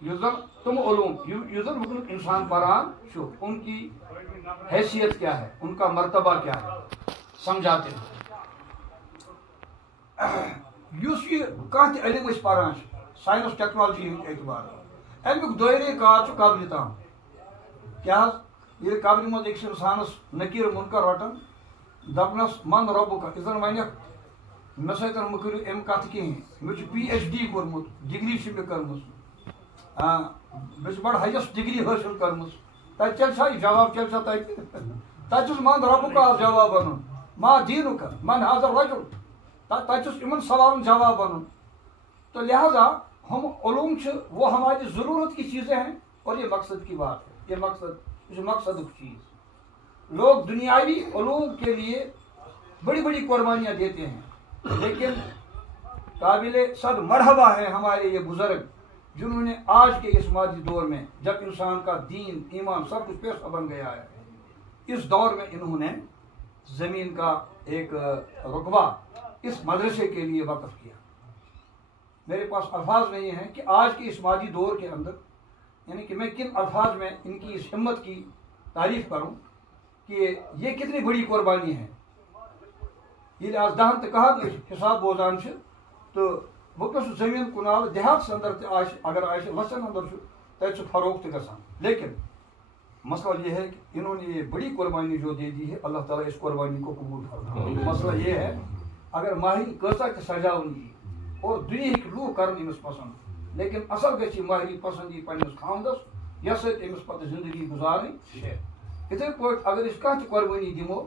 تم علوم وقت انسان پران ان کی حیثیت کیا ہے، ان کا مرتبہ کیا ہے سمجھاتے ہیں. اس یہ کانت علم اس پران سائنس ٹیکنالوجی ہند اعتبار امیک دائرے کار قبل تام کیا یہ قبل مز أکس انسانس نکیر منکر رٹان دپنس من ربک ازن ونک مے سۭتۍ مہ کٔرِو امہِ کتھ کِہیٖنۍ مےٚ چھُ PhD کوٚرمُت ڈگری چھِ مےٚ کٔرمٕژ مےٚ چھِ بڑٕ ہایسٹ ڈگری حٲصِل کٔرمٕژ تتہِ چلہِ سا یہِ جواب چلہِ سا تتہِ تتہِ چھُس من ربُک جواب ونُن ما دیٖنُک من حاضر رجل تتہِ چھُس یِمن سوالن جواب ونُن تو لہذا ہم علوم چھِ وہ ہماری ضرورت کی چیزیں ہیں اور یہ مقصد کی بات ہے یہ مقصد چیز لوگ دنیاوی علوم کے لیے بڑی بڑی قربانیاں دیتے ہیں لیکن قابل صد مرحبا ہے ہمارے یہ بزرگ جنہوں نے آج کے اس مادی دور میں جب انسان کا دین ایمان سب کچھ پیسہ بن گیا ہے اس دور میں انہوں نے زمین کا ایک رقبہ اس مدرسے کے لیے وقف کیا. میرے پاس الفاظ نہیں ہیں کہ آج کے اس مادی دور کے اندر یعنی کہ میں کن الفاظ میں ان کی اس ہمت کی تعریف کروں کہ یہ کتنی بڑی قربانی ہے. یہ آج دہن تو کہا حساب بوزان تو وقت زمین کنال دیہات اندر اگر لچن اندر تب فروخت گژھان لیکن مسئلہ یہ ہے کہ انہوں نے یہ بڑی قربانی جو دے دی ہے اللہ تعالیٰ اس قربانی کو قبول فرمائے. مسئلہ یہ ہے اگر ماہری کۭژاہ تہِ سجاون یی اور دنیاہٕکۍ لوٗکھ کرن أمِس پسند لیکن اصل گژھِ یہِ ماہری پسند یی پننِس خاندس یتھ سۭتۍ أمِس پتہٕ زندگی گزارٕنۍ چھِ. یِتھٕے پٲٹھۍ اگر أسۍ کانٛہہ تہِ قربٲنی دِمو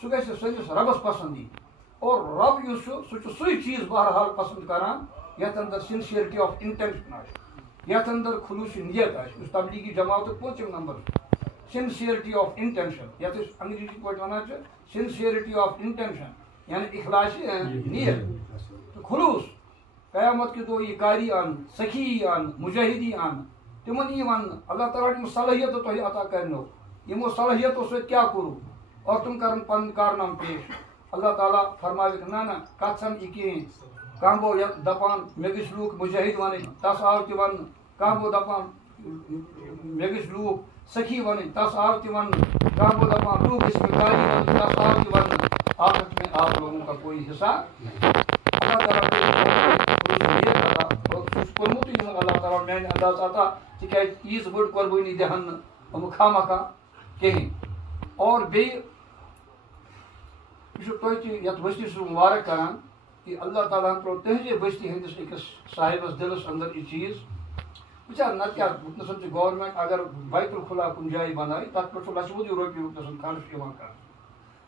سُہ گژھِ سٲنِس ربس پسند یی اور رب یُس چھُ سُہ چھُ سُے چیٖز بہرحال پسند کران یتھ اندر سنسیئرٹی آف انٹینشن آسہِ یتھ اندر خلوص نیت آسہِ یُس تبلیغی جماعتُک پوٗنٛژِم نمبر چھُ سنسیئرٹی آف انٹینشن یتھ أسۍ انگریزی پٲٹھۍ ونان چھِ سنسیئرٹی آف انٹینشن یعنی اخلاص نیت تہٕ خلوص. قیامت کے دو یہ کاری آن سخی آن مجاہدی آن تمن یہ ون اللہ تعالیٰ تم صلاحیت تہ عطا کرنو یمو صلاحیتوں سۭتۍ کیا کرو اور تم کرن پن کارنام پیش. اللہ تعالیٰ فرمائے نا کت سم یہ کہین کم گو دپان مے گژھِ لوٗکھ مجاہد ون تس آو تہ ون کم گو دپان مے گژھِ لوٗکھ سخی ون تس آو تہ ون کم گو دپان لوٗکھ گژھِ مے کاری ون تس آو تہ ون آخرت میں آپ لوگوں کا کوئی حصہ اللہ تعالیٰ اللہ تعالیٰ میانہ انداز عطا تکیاز ییژ بٔڑ قربٲنی دہن نہٕ خامخا کہین. اور بیٚیہِ یہ تُہۍ تہِ یتھ بستی سُہ مبارک کران کہ اللہ تعالیٰ ترٛوو تہنٛزِ بستی ہندس أکِس صاحبس دلس اندر یہ چیز وٕچھان نتہٕ کیٛاہ وٕنکیٚنس چھِ گورمنٹ اگر بیت الخلا کُنہِ جایہِ بنایہِ تتھ پٮ۪ٹھ چھُ لچھِ بوٚدُے رۄپیہِ وٕنکیٚنس خرچ یِوان کرنہٕ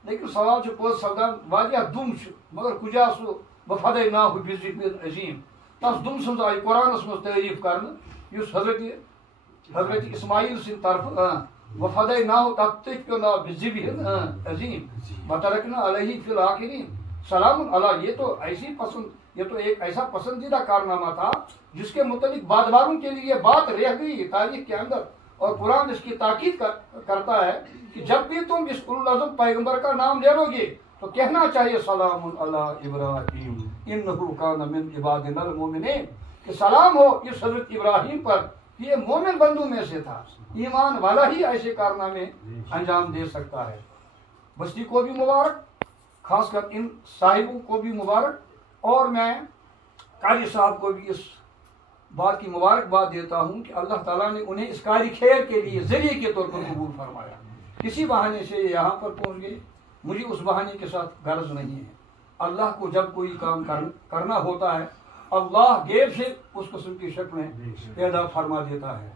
لیکن سوال چھُ پوٚز سپدان واریاہ دُم چھُ مگر کُجا سُہ وفدیناہُ بِذِکرٍ عظیٖم تس دُم سٕنٛز آیہِ قرآنس منٛز تعریٖف کرنہٕ یُس حضرت اسماعیل سٕنٛدِ طرفہٕ وفدیناہُ تتھ تٔتھۍ پیٚو ناو بِذِبحٍ عظیٖم وترکنا علیہ فی الآخرین سلام علی. یہ تو ایک ایسا پسندیدہ کارنامہ تھا جس کے متعلق بعد والوں کے لیے بات رہ گئی تاریخ کے اندر اور قرآن اس کی تاکید کرتا ہے کہ جب بھی تم اس اولو العزم پیغمبر کا نام لے لو گے تو کہنا چاہیے سلام علی ابراہیم انہ کان من عبادنا المؤمنین کہ سلام ہو اس حضرت ابراہیم پر یہ مومن بندوں میں سے تھا. ایمان والا ہی ایسے کارنامے انجام دے سکتا ہے. بستی کو بھی مبارک خاص کر ان صاحبوں کو بھی مبارک اور میں قاری صاحب کو بھی اس بات کی مبارکباد دیتا ہوں کہ اللہ تعالیٰ نے انہیں اس کاری خیر کے لیے ذریعے کے طور پر قبول فرمایا. کسی بہانے سے یہاں پر پہنچ گئے مجھے اس بہانے کے ساتھ غرض نہیں ہے. اللہ کو جب کوئی کام کرنا ہوتا ہے اللہ غیب سے اس قسم کی شکلیں پیدا فرما دیتا ہے.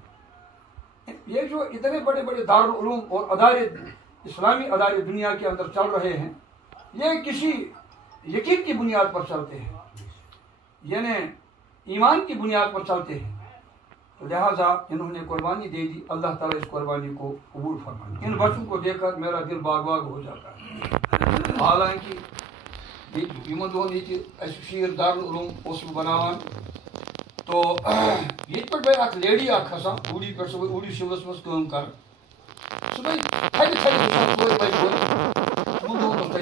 یہ جو اتنے بڑے بڑے دارالعلوم اور ادارے اسلامی ادارے دنیا کے اندر چل رہے ہیں یہ کسی یقین کی بنیاد پر چلتے ہیں یعنی ایمان کی بنیاد پر چلتے ہیں. تو لہٰذا انہوں نے قربانی دے دی. اللہ تعالیٰ اس قربانی کو قبول فرمائے. ان بچوں کو دیکھ کر میرا دل باغ باغ ہو جاتا ہے. حالانکہ یمن دہن یہ شیر دارالعلوم بناوان تو یہ پہ اخ لیڈی اخ کھسان اوڑی پہ اوڑی شیورس مز کام کر صبح تھدِ تھدِ وٕچھان کورِ بچہِ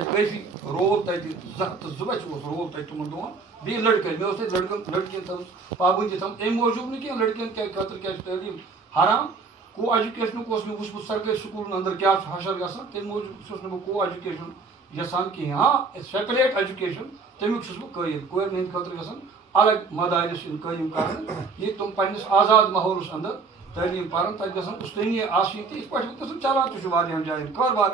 کٲفی رول تتہ 2 بچہ رول تتہ تمن دِوان بیٚیہِ لڑکن مےٚ اوس تتہِ لڑکین تھٲومٕژ پابندی تھٲومٕژ اَمہِ موٗجوٗب نہٕ کینٛہہ لڑکین خٲطرٕ کیٛازِ چھِ تعلیٖم حرام کو ایجوکیشنُک اوس مےٚ وٕچھمُت سرکٲرۍ سکوٗلن انٛدر کیٛاہ چھُ حشر گژھان تَمہِ موٗجوٗب چھُس نہٕ بہٕ کو ایجوکیشن یژھان کِہیٖنۍ ہاں سیپریٹ ایجوکیشن تمیُک چھُس بہٕ قٲیل کورٮ۪ن ہٕنٛدِ خٲطرٕ گژھن الگ مدارس یِن قٲیِم کرنہٕ ییٚتہِ تِم پننِس آزاد ماحولس انٛدر تعلیٖم پرن تتہِ گژھن اُستٲنی آسٕنۍ تہِ یِتھ پٲٹھۍ وٕنکیٚس چلان تہِ چھُ واریاہن جاین کاربار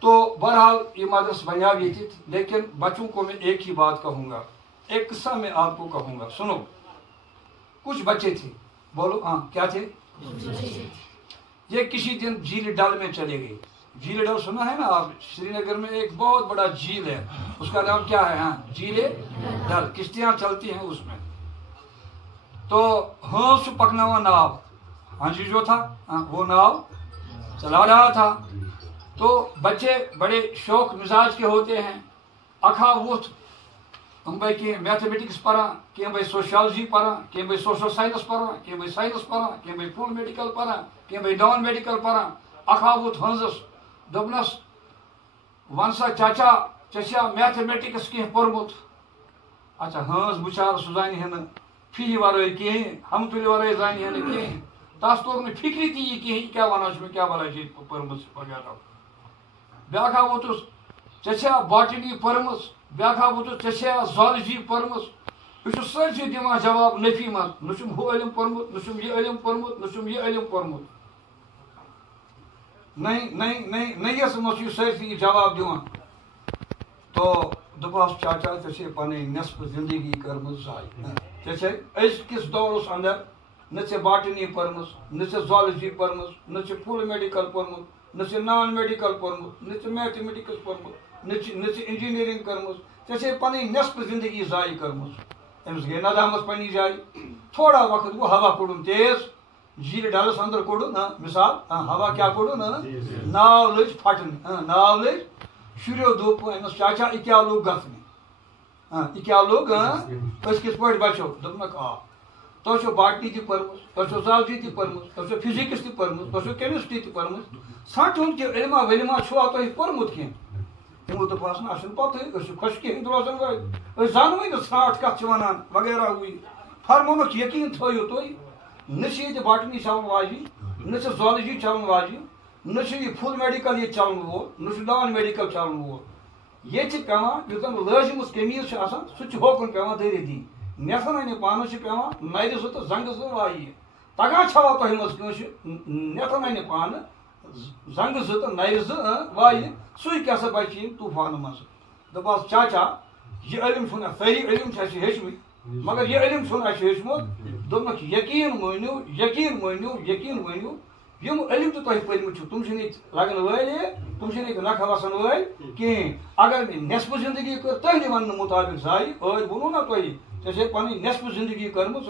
تو بہرحال یہ مدرسہ بنیاد یہ لیکن بچوں کو میں ایک ہی بات کہوں گا ایک قصہ میں آپ کو کہوں گا سنو کچھ بچے تھے بولو ہاں کیا تھے یہ کسی دن جھیل ڈل میں چلے گئے جھیل ڈل سنا ہے نا آپ سری نگر میں ایک بہت بڑا جھیل ہے اس کا نام کیا ہے ہاں جھیل ڈل کشتیاں چلتی ہیں اس میں تو ہنس پکناوا ناؤ ہنسی جو تھا وہ ناؤ چلا رہا تھا تو بچے بڑے شوق مزاج کے ہوتے ہیں اکھا ووت ہم بھائی کہ میتھمیٹکس پران کہ بھائی سوشالجی پران کہ بھائی سوشل سائنس پران کہ بھائی سائنس پران کہ بھائی فل میڈیکل پران کہ بھائی نان میڈیکل پران اکھا ووت ہنزس دوپنس ون سا چاچا چچا میتھمیٹکس کی پورمت اچھا ہنز بچار سہ زانہ ہے فی ورٲے کہین ہم تلہِ ورٲے زانہ ہے کہین تس توٚر نہٕ فکری تہِ یہِ کہین کیٛاہ ونان چھُ مےٚ کیٛاہ بلاے چھِ ییٚتہِ پٔرمٕژ وغیرہ بیٛاکھا ووتُس ژےٚ چھےٚ باٹنی پٔرمٕژ بیٛاکھا ووتُس ژےٚ چھےٚ زالجی پٔرمٕژ بہٕ چھُس سٲرسٕے دِوان جواب نفی منٛز نہ چھُم ہُہ علم پوٚرمُت نہ چھُم یہِ علم پوٚرمُت نہ چھُم یہِ علم پوٚرمُت نٔیِس منٛز چھُ یہِ سٲرسٕے یہِ جواب دِوان تو دوٚپہَس چاچا ژےٚ چھے پنٕنۍ نٮ۪صفہٕ زندگی کٔرمٕژ ضایع ژےٚ چھے أزکِس دورس انٛدر نہ ژےٚ باٹنی پٔرمٕژ نہ ژےٚ زالجی پٔرمٕژ نہ ژےٚ فل میڈیکل پوٚرمُت نہ ژےٚ نان میڈیکل پوٚرمُت نہ ژےٚ میتھمیٹکس پوٚرمُت نہ ژےٚ انجینئرنگ کٔرمٕژ ژےٚ چھے پنٕنۍ نٮ۪صفہٕ زندگی ضایع کٔرمٕژ أمِس گٔے ندامت پننہِ جایہِ تھوڑا وقت گوٚو ہوا کوٚڑُن تیز جھیٖلہِ ڈلس انٛدر کوٚڑُن مثال ہوا کیٛاہ کوٚڑُن ناو لٔج پھٹنہِ ناو لٔج شُریو دوٚپ أمِس چاچا یہِ کیٛاہ لوٚگ گژھنہِ یہِ کیٛاہ لوٚگ أسۍ کِتھ پٲٹھۍ بچو دوٚپنکھ آ تۄہہِ چھو باٹنی تہِ پٔرمٕژ تۄہہِ چھو زالجی تہِ پٔرمٕژ تۄہہِ چھو فزِکس تہِ پٔرمٕژ تۄہہِ چھو کیمسٹری تہِ پٔرمٕژ ژھانٛٹھ ہُنٛد کہِ علما ولما چھُوا تۄہہِ پوٚرمُت کینٛہہ تِمو دوٚپہَس نہ اَسہِ چھُنہٕ پَتہٕے أسۍ چھِ خۄشکی ہٕنٛدۍ روزن وٲلۍ أسۍ زانوٕے نہٕ ژھانٛٹھ کَتھ چھِ وَنان وغیرہ ہوٗ یہِ فرمونُکھ یقیٖن تھٲیِو تُہۍ نہ چھِ ییٚتہِ باٹنی چلن واجِنۍ نہ چھِ زالجی چلن واجِنۍ نہ چھُ یہِ فُل میڈیکل ییٚتہِ چلن وول نہ چھُ نان میڈیکل چلن وول ییٚتہِ چھِ پیٚوان یُس زن لٲزِمٕژ قمیٖض چھِ آسان سُہ تہِ چھُ ہوکُن پیٚوان دٲرِتھ دِنۍ نٮ۪صن اَنہِ پانس چھِ پیٚوان نرِ زٕ تہٕ زنٛگہٕ زٕ وایہِ تگان چھوا تۄہہِ منٛز کٲنٛسہِ نٮ۪صن اَنہِ پانہٕ زنٛگہٕ زٕ تہٕ نرِ زٕ وایہِ سُے کیٛاہ سا بچہِ ییٚمہِ طوٗفانہٕ منٛزٕ دوٚپہَس چاچا یہِ علم چھُنہٕ سٲری علم چھِ اَسہِ ہیٚچھمٕتۍ مگر یہِ علم چھُنہٕ اَسہِ ہیٚچھمُت دوٚپنکھ یقیٖن مٲنِو یقیٖن مٲنِو یقیٖن مٲنِو یِم علم تہِ تۄہہِ پٔرمٕتۍ چھِو تِم چھِنہٕ ییٚتہِ لگن وٲلۍ تِم چھِنہٕ ییٚتہِ نکھٕ وسن وٲلۍ کِہیٖنۍ اگر مےٚ نٮ۪صفہٕ زندگی کٔر تُہنٛدِ وننہٕ مُطابق ضایع ٲدۍ ووٚنوُ نا تۄہہِ ژےٚ چھے پنٕنۍ نٮ۪صفہٕ زندگی کٔرمٕژ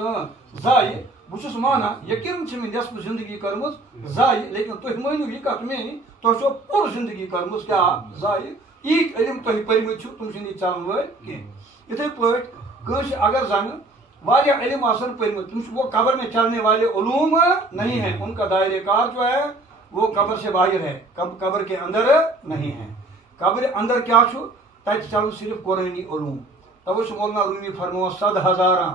ضایع بہٕ چھُس مانان یقیٖن چھِ مےٚ نٮ۪صفہٕ زندگی کٔرمٕژ ضایع لیکن تُہۍ مٲنِو یہِ کتھ میٲنۍ تۄہہِ چھو پوٗرٕ زندگی کٔرمٕژ کیٛاہ ضایع ییٖتۍ علم تۄہہِ پٔرمٕتۍ چھِو تِم چھِنہٕ ییٚتہِ چلن وٲلۍ کینٛہہ یِتھٕے پٲٹھۍ کٲنٛسہِ اگر زنہٕ واریاہ علم آسن پٔرمٕتۍ تِم چھِ وہ قبر میں چلنے والے علوم نہیں ہیں ان کا دائرہ کار جو ہے وہ قبر سے باہر ہے قبر کے اندر نہیں ہے قبر اندر کیا چھُ تتہِ چلن صرف قرآنی علوم توے چھُ مولانا رومی فرماوان 100,000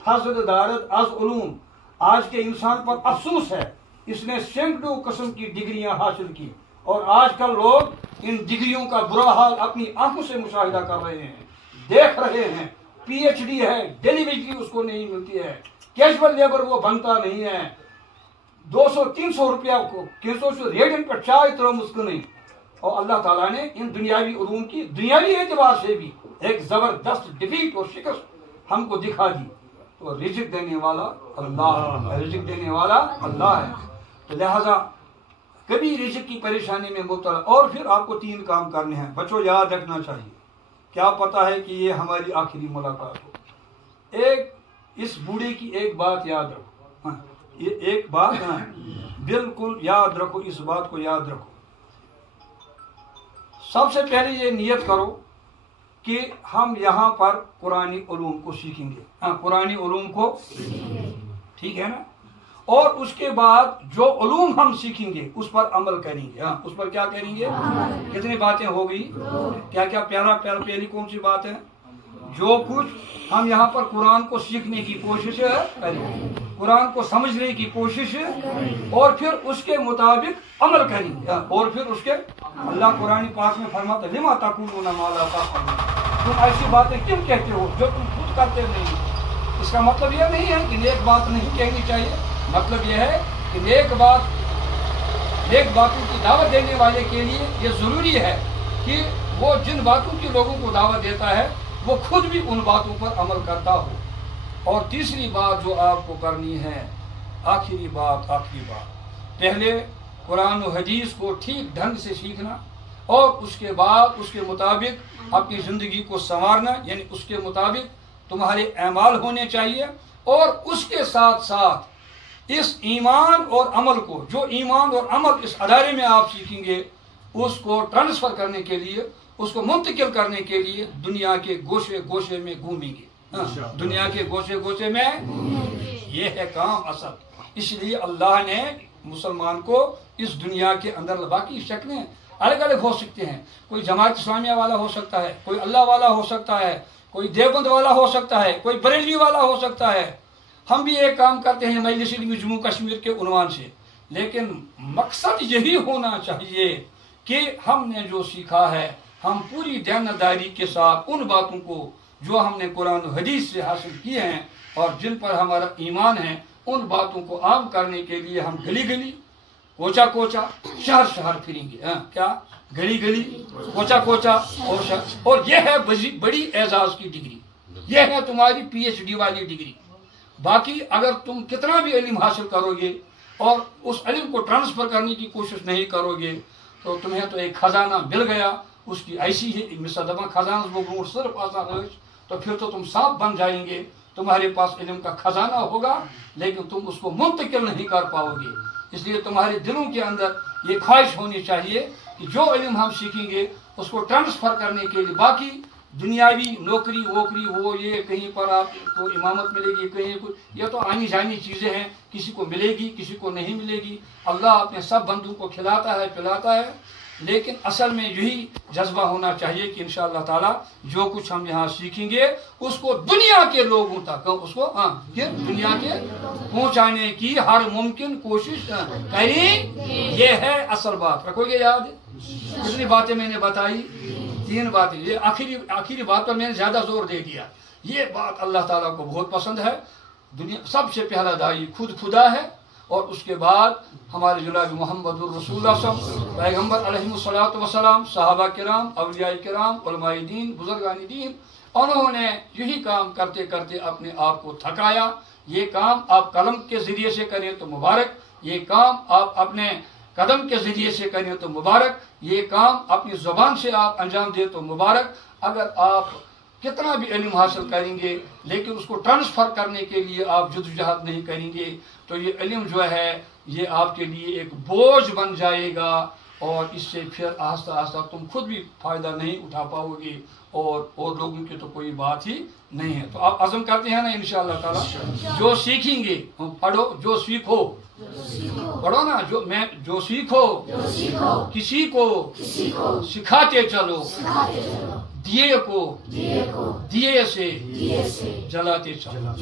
فضل دارت از علوم آج کے انسان پر افسوس ہے اس نے سینکڑوں قسم کی ڈگریاں حاصل کی اور آج کل لوگ ان ڈگریوں کا برا حال اپنی آنکھوں سے مشاہدہ کر رہے ہیں دیکھ رہے ہیں PhD ہے ڈیلیوری اس کو نہیں ملتی ہے کیجول لیبر وہ بنتا نہیں ہے 200-300 روپیہ کو کینسو ریڈین پہ چائے ترمز کٕنٕنۍ اور اللہ تعالیٰ نے ان دنیاوی علوم کی دنیاوی اعتبار سے بھی ایک زبردست ڈیفیٹ اور شکست ہم کو دکھا دی تو رزق دینے والا اللہ ہے رزق دینے والا اللہ ہے تو لہذا کبھی رزق کی پریشانی میں مبتلا اور پھر آپ کو 3 کام کرنے ہیں بچوں یاد رکھنا چاہیے کیا پتا ہے کہ یہ ہماری آخری ملاقات ہو ایک اس بوڑھے کی ایک بات یاد رکھو یہ ایک بات بالکل یاد رکھو اس بات کو یاد رکھو سب سے پہلے یہ نیت کرو کہ ہم یہاں پر قرآنی علوم کو سیکھیں گے قرآنی علوم کو ٹھیک ہے نا اور اس کے بعد جو علوم ہم سیکھیں گے اس پر عمل کریں گے. ہاں اس پر کیا کریں گے؟ کتنی باتیں ہو گئی؟ کیا کیا؟ پہلی کون سی بات ہے؟ جو کچھ ہم یہاں پر قرآن کو سیکھنے کی کوشش کریں، قرآن کو سمجھنے کی کوشش، اور پھر اس کے مطابق عمل کریں گے. اور پھر اس کے اللہ قرآن پاک میں فرماتا ہے لما تقولون ما لا تفعلون، تم ایسی باتیں کیوں کہتے ہو جو تم خود کرتے نہیں. اس کا مطلب یہ نہیں ہے کہ نیک بات نہیں کہنی چاہیے، مطلب یہ ہے کہ نیک باتوں کی دعوت دینے والے کے لیے یہ ضروری ہے کہ وہ جن باتوں کی لوگوں کو دعوت دیتا ہے وہ خود بھی ان باتوں پر عمل کرتا ہو. اور تیسری بات جو آپ کو کرنی ہے، آخری بات، پہلے قرآن و حدیث کو ٹھیک ڈھنگ سے سیکھنا، اور اس کے بعد اس کے مطابق اپنی زندگی کو سنوارنا، یعنی اس کے مطابق تمہارے اعمال ہونے چاہیے. اور اس کے ساتھ ساتھ اس ایمان اور عمل کو، جو ایمان اور عمل اس ادارے میں آپ سیکھیں گے، اس کو ٹرانسفر کرنے کے لیے، اس کو منتقل کرنے کے لیے دنیا کے گوشے گوشے میں گھومیں گے. دنیا کے گوشے گوشے میں یہ ہے کام اصل. اس لیے اللہ نے مسلمان کو اس دنیا کے اندر، باقی شکلیں الگ الگ ہو سکتے ہیں، کوئی جماعت اسلامیہ والا ہو سکتا ہے، کوئی اللہ والا ہو سکتا ہے، کوئی دیوبند والا ہو سکتا ہے، کوئی بریلوی والا ہو سکتا ہے. ہم بھی ایک کام کرتے ہیں مجلس علم جموں کشمیر کے عنوان سے، لیکن مقصد یہی ہونا چاہیے کہ ہم نے جو سیکھا ہے ہم پوری دیانتداری کے ساتھ ان باتوں کو جو ہم نے قرآن و حدیث سے حاصل کیے ہیں اور جن پر ہمارا ایمان ہے، ان باتوں کو عام کرنے کے لیے ہم گلی گلی، کوچا کوچا، شہر شہر پھریں گے. کیا؟ گلی گلی، کوچا کوچا اور شہر. اور یہ ہے بڑی اعزاز کی ڈگری، یہ ہے تمہاری پی ایچ ڈی والی ڈگری. باقی اگر تم کتنا بھی علم حاصل کرو گے اور اس علم کو ٹرانسفر کرنے کی کوشش نہیں کرو گے تو تمہیں تو ایک خزانہ مل گیا، اس کی ایسی ہے مصدمہ خزانہ وہ گھوٹ صرف آسان، تو پھر تو تم صاف بن جائیں گے، تمہارے پاس علم کا خزانہ ہوگا لیکن تم اس کو منتقل نہیں کر پاؤ گے. اس لیے تمہارے دلوں کے اندر یہ خواہش ہونی چاہیے کہ جو علم ہم سیکھیں گے اس کو ٹرانسفر کرنے کے لیے، باقی دنیاوی نوکری ووکری وہ یہ کہیں پر آپ کو امامت ملے گی، کہیں کچھ، یہ تو آنی جانی چیزیں ہیں، کسی کو ملے گی کسی کو نہیں ملے گی. اللہ اپنے سب بندوں کو کھلاتا ہے پلاتا ہے، لیکن اصل میں یہی جذبہ ہونا چاہیے کہ انشاءاللہ تعالی جو کچھ ہم یہاں سیکھیں گے اس کو دنیا کے لوگوں تک، اس کو دنیا کے پہنچانے کی ہر ممکن کوشش کریں. یہ ہے اصل بات. رکھو گے یاد؟ کتنی باتیں میں نے بتائی؟ 3 باتیں. یہ آخری بات پر میں نے زیادہ زور دے دیا. یہ بات اللہ تعالیٰ کو بہت پسند ہے. دنیا سب سے پہلا داعی خود خدا ہے، اور اس کے بعد ہمارے جناب محمد الرسول اللہ صلی اللہ علیہ وسلم، پیغمبر علیہ الصلوۃ والسلام، صحابہ کرام، اولیاء کرام، علماء دین، بزرگان دین. انہوں نے یہی کام کرتے کرتے اپنے آپ کو تھکایا. یہ کام آپ قلم کے ذریعے سے کریں تو مبارک، یہ کام آپ اپنے قدم کے ذریعے سے کریں تو مبارک، یہ کام اپنی زبان سے آپ انجام دیں تو مبارک. اگر آپ کتنا بھی علم حاصل کریں گے لیکن اس کو ٹرانسفر کرنے کے لیے آپ جدوجہد نہیں کریں گے تو یہ علم جو ہے یہ آپ کے لیے ایک بوجھ بن جائے گا، اور اس سے پھر آہستہ آہستہ تم خود بھی فائدہ نہیں اٹھا پاؤ گے اور لوگوں کی تو کوئی بات ہی نہیں ہے. تو آپ عزم کرتے ہیں نا انشاءاللہ تعالی جو سیکھیں گے. پڑھو جو سیکھو، پڑھو نا، جو سیکھو کسی کو سکھاتے چلو، دیے کو دیے سے جلاتے چلو.